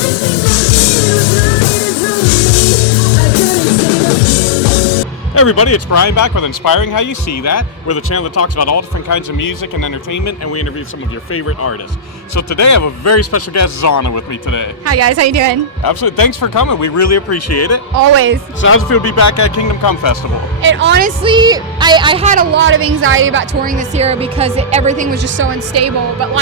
Hey everybody, it's Brian back with Inspiring How You See That. We're the channel that talks about all different kinds of music and entertainment, and we interview some of your favorite artists. So today I have a very special guest, Zahna, with me today. Hi guys, how you doing? Absolutely. Thanks for coming. We really appreciate it. Always. So how's it feel to be back at Kingdome Come Festival? And honestly, I had a lot of anxiety about touring this year because everything was just so unstable. But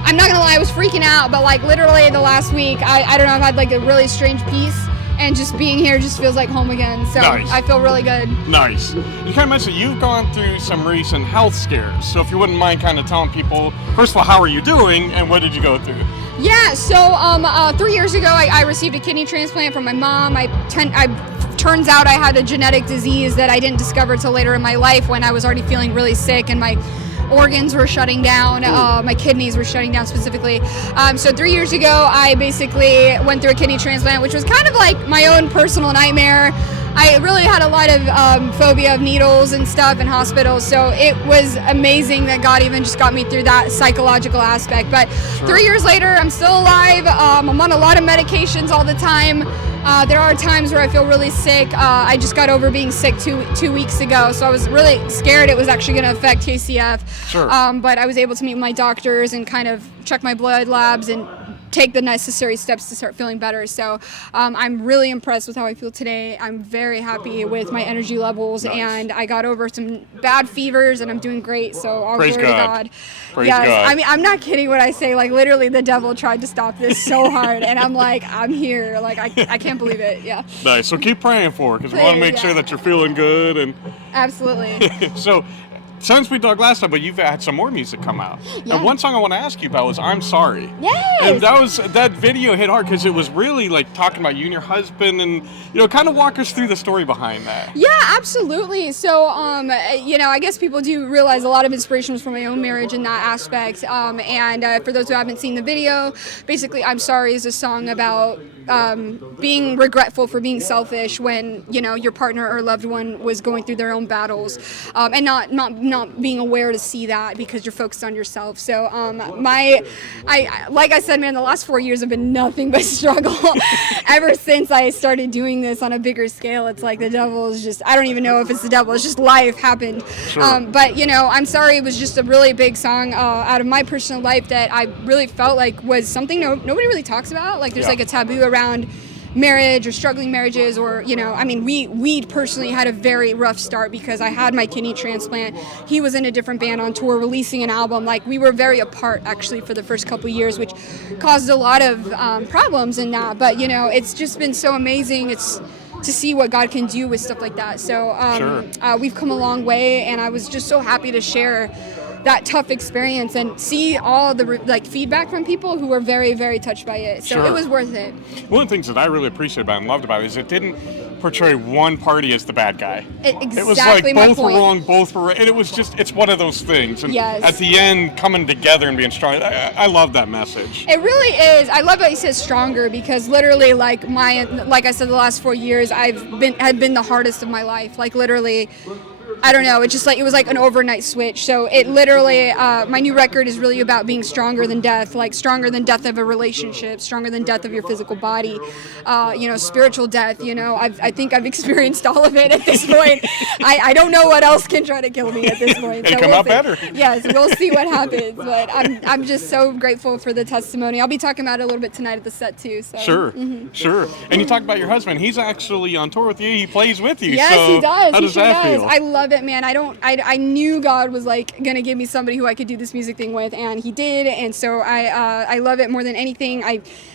I'm not gonna lie, I was freaking out. But like literally the last week, I don't know, I've had like a really strange peace. And just being here just feels like home again. So nice. I feel really good. Nice. You kind of mentioned you've gone through some recent health scares. So if you wouldn't mind kind of telling people, first of all, how are you doing and what did you go through? Yeah, so 3 years ago, I received a kidney transplant from my mom. Turns out I had a genetic disease that I didn't discover till later in my life when I was already feeling really sick and my organs were shutting down, my kidneys were shutting down specifically. So 3 years ago, I basically went through a kidney transplant, which was kind of like my own personal nightmare. I really had a lot of phobia of needles and stuff in hospitals, so it was amazing that God even just got me through that psychological aspect. But sure. 3 years later, I'm still alive. I'm on a lot of medications all the time. There are times where I feel really sick. I just got over being sick two weeks ago, so I was really scared it was actually going to affect KCF. Sure. But I was able to meet my doctors and kind of check my blood labs and take the necessary steps to start feeling better. So I'm really impressed with how I feel today. I'm very happy with my energy levels, nice. And I got over some bad fevers, and I'm doing great. So all Praise glory God. to God. Praise yes, God. I mean, I'm not kidding when I say, like, literally the devil tried to stop this so hard, and I'm like, I'm here. Like, I can't believe it. Yeah. Nice. So keep praying for it, because we want to make sure that you're feeling good. And absolutely. So, since we talked last time, but you've had some more music come out. Yeah. And one song I want to ask you about was I'm Sorry. Yes! And that video hit hard because it was really like talking about you and your husband and, kind of walk us through the story behind that. Yeah, absolutely. So, I guess people do realize a lot of inspiration was from my own marriage in that aspect. And for those who haven't seen the video, basically I'm Sorry is a song about being regretful for being selfish when, your partner or loved one was going through their own battles and not being aware to see that because you're focused on yourself. So like I said, man, the last 4 years have been nothing but struggle. Ever since I started doing this on a bigger scale, it's like the devil is just, I don't even know if it's the devil, it's just life happened. Sure. But I'm Sorry was just a really big song out of my personal life that I really felt like was something nobody really talks about. Like there's like a taboo around marriage or struggling marriages or, we personally had a very rough start because I had my kidney transplant. He was in a different band on tour releasing an album. Like we were very apart actually for the first couple years, which caused a lot of problems in that. But, it's just been so amazing. It's to see what God can do with stuff like that. So Sure. We've come a long way and I was just so happy to share that tough experience and see all the feedback from people who were very, very touched by it. So Sure. It was worth it. One of the things that I really appreciated about it and loved about it is it didn't portray one party as the bad guy. Exactly. It was like my both point. were wrong, both were right. And it was just, it's one of those things. And yes. At the end, coming together and being strong, I love that message. It really is. I love that he says stronger because literally like I said, the last 4 years had been the hardest of my life. Like literally, I don't know, it was like an overnight switch. So it literally, my new record is really about being stronger than death, like stronger than death of a relationship, stronger than death of your physical body, spiritual death, I think I've experienced all of it at this point. I don't know what else can try to kill me at this point. And so come out better. Yes, we'll see what happens, but I'm just so grateful for the testimony. I'll be talking about it a little bit tonight at the set too. So. Sure, sure. And you talked about your husband. He's actually on tour with you. He plays with you. Yes, so he does. How does that feel? I love it, man. I knew God was like gonna give me somebody who I could do this music thing with, and he did. And so I love it more than anything.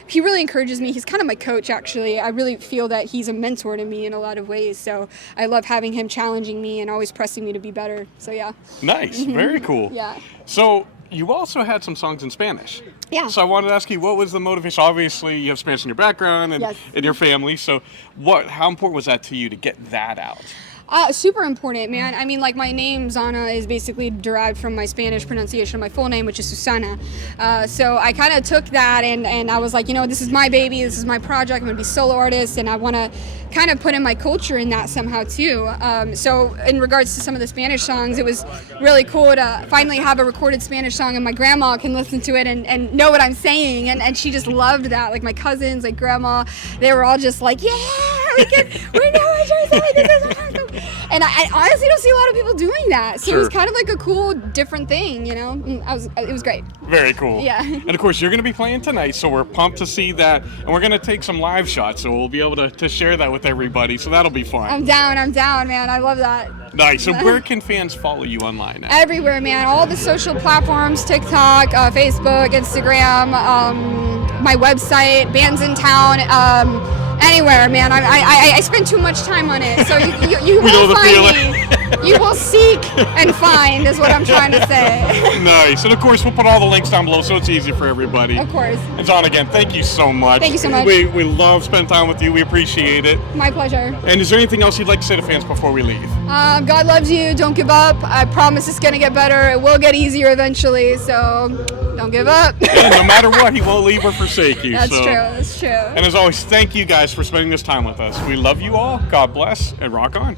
He really encourages me. He's kind of my coach, actually. I really feel that he's a mentor to me in a lot of ways. So I love having him challenging me and always pressing me to be better. So yeah. Nice. Very cool. Yeah. So you also had some songs in Spanish. Yeah. So I wanted to ask you, what was the motivation? Obviously, you have Spanish in your background and Yes. in your family. So how important was that to you to get that out? Super important, man. I mean, like, my name, Zahna, is basically derived from my Spanish pronunciation of my full name, which is Susana. So I kind of took that and I was like, you know, this is my baby, this is my project, I'm going to be solo artist, and I want to kind of put in my culture in that somehow, too. So in regards to some of the Spanish songs, it was really cool to finally have a recorded Spanish song and my grandma can listen to it and know what I'm saying, and she just loved that. Like, my cousins, like grandma, they were all just like, yeah, we know what you're saying, this is awesome. And I honestly don't see a lot of people doing that. So Sure. It was kind of like a cool, different thing, you know? It was great. Very cool. Yeah. And of course, you're going to be playing tonight, so we're pumped to see that. And we're going to take some live shots, so we'll be able to share that with everybody. So that'll be fun. I'm down, man. I love that. Nice. So where can fans follow you online now? Everywhere, man. All the social platforms, TikTok, Facebook, Instagram, my website, bands in town, anywhere, man. I spend too much time on it, so you will find me. You will seek and find, is what I'm trying to say. Nice. And of course, we'll put all the links down below so it's easy for everybody. Of course. And Zahna, again, thank you so much. Thank you so much. We love spending time with you. We appreciate it. My pleasure. And is there anything else you'd like to say to fans before we leave? God loves you. Don't give up. I promise it's going to get better. It will get easier eventually, so don't give up. Yeah, no matter what, he won't leave or forsake you. That's true. That's true. And as always, thank you guys for spending this time with us. We love you all. God bless, and rock on.